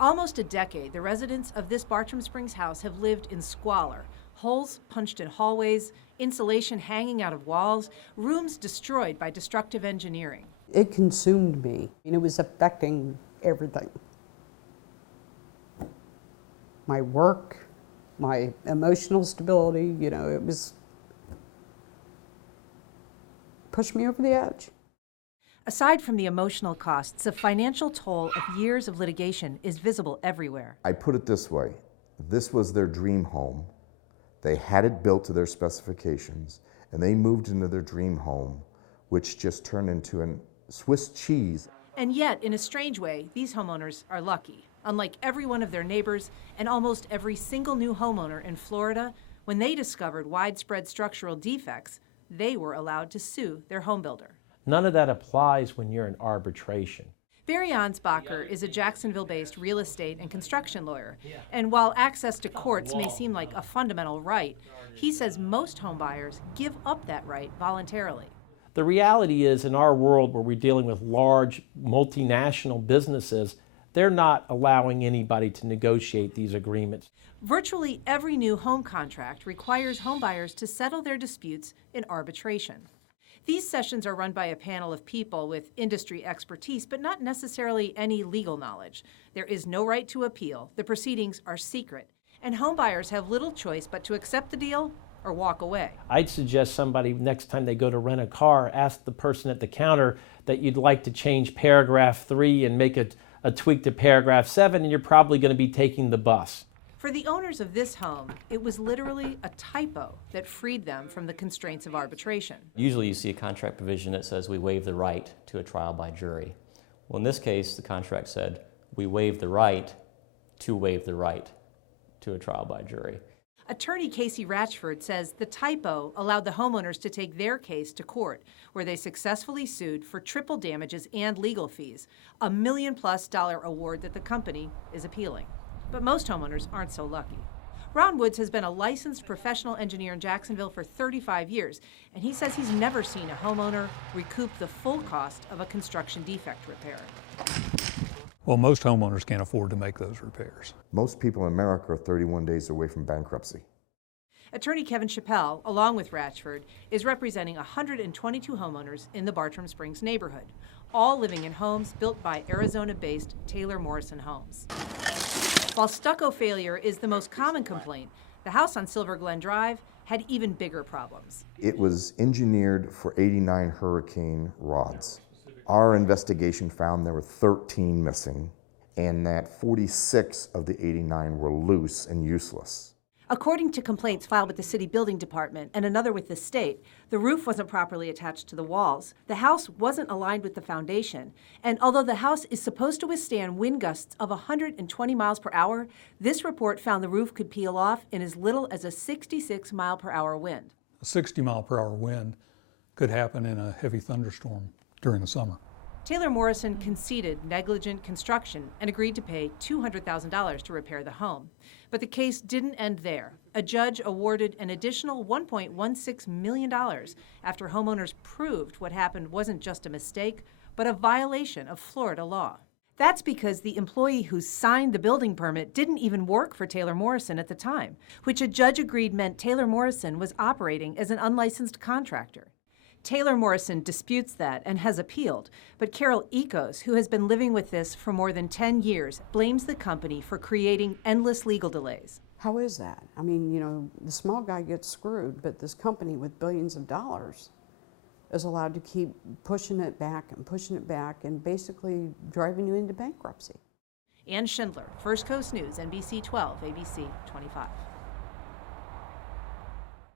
For almost a decade, the residents of this Bartram Springs house have lived in squalor. Holes punched in hallways, insulation hanging out of walls, rooms destroyed by destructive engineering. It consumed me, and it was affecting everything. My work, my emotional stability, it was pushed me over the edge. Aside from the emotional costs, the financial toll of years of litigation is visible everywhere. I put it this way, this was their dream home. They had it built to their specifications, and they moved into their dream home, which just turned into a Swiss cheese. And yet, in a strange way, these homeowners are lucky. Unlike every one of their neighbors and almost every single new homeowner in Florida, when they discovered widespread structural defects, they were allowed to sue their home builder. None of that applies when you're in arbitration. Barry Ansbacher is a Jacksonville-based real estate and construction lawyer. And while access to courts may seem like a fundamental right, he says most homebuyers give up that right voluntarily. The reality is, in our world where we're dealing with large multinational businesses, they're not allowing anybody to negotiate these agreements. Virtually every new home contract requires homebuyers to settle their disputes in arbitration. These sessions are run by a panel of people with industry expertise, but not necessarily any legal knowledge. There is no right to appeal. The proceedings are secret. And homebuyers have little choice but to accept the deal or walk away. I'd suggest somebody, next time they go to rent a car, ask the person at the counter that you'd like to change paragraph 3 and make a tweak to paragraph 7, and you're probably going to be taking the bus. For the owners of this home, it was literally a typo that freed them from the constraints of arbitration. Usually you see a contract provision that says we waive the right to a trial by jury. Well, in this case, the contract said we waive the right to waive the right to a trial by jury. Attorney Casey Ratchford says the typo allowed the homeowners to take their case to court, where they successfully sued for triple damages and legal fees, $1 million+ award that the company is appealing. But most homeowners aren't so lucky. Ron Woods has been a licensed professional engineer in Jacksonville for 35 years, and he says he's never seen a homeowner recoup the full cost of a construction defect repair. Well, most homeowners can't afford to make those repairs. Most people in America are 31 days away from bankruptcy. Attorney Kevin Chappell, along with Ratchford, is representing 122 homeowners in the Bartram Springs neighborhood, all living in homes built by Arizona-based Taylor Morrison Homes. While stucco failure is the most common complaint, the house on Silver Glen Drive had even bigger problems. It was engineered for 89 hurricane rods. Our investigation found there were 13 missing, and that 46 of the 89 were loose and useless. According to complaints filed with the city building department and another with the state, the roof wasn't properly attached to the walls, the house wasn't aligned with the foundation, and although the house is supposed to withstand wind gusts of 120 miles per hour, this report found the roof could peel off in as little as a 66 mile per hour wind. A 60 mile per hour wind could happen in a heavy thunderstorm during the summer. Taylor Morrison conceded negligent construction and agreed to pay $200,000 to repair the home. But the case didn't end there. A judge awarded an additional $1.16 million after homeowners proved what happened wasn't just a mistake, but a violation of Florida law. That's because the employee who signed the building permit didn't even work for Taylor Morrison at the time, which a judge agreed meant Taylor Morrison was operating as an unlicensed contractor. Taylor Morrison disputes that and has appealed, but Carol Ecos, who has been living with this for more than 10 years, blames the company for creating endless legal delays. How is that? I mean, the small guy gets screwed, but this company with billions of dollars is allowed to keep pushing it back and basically driving you into bankruptcy. Ann Schindler, First Coast News, NBC 12, ABC 25.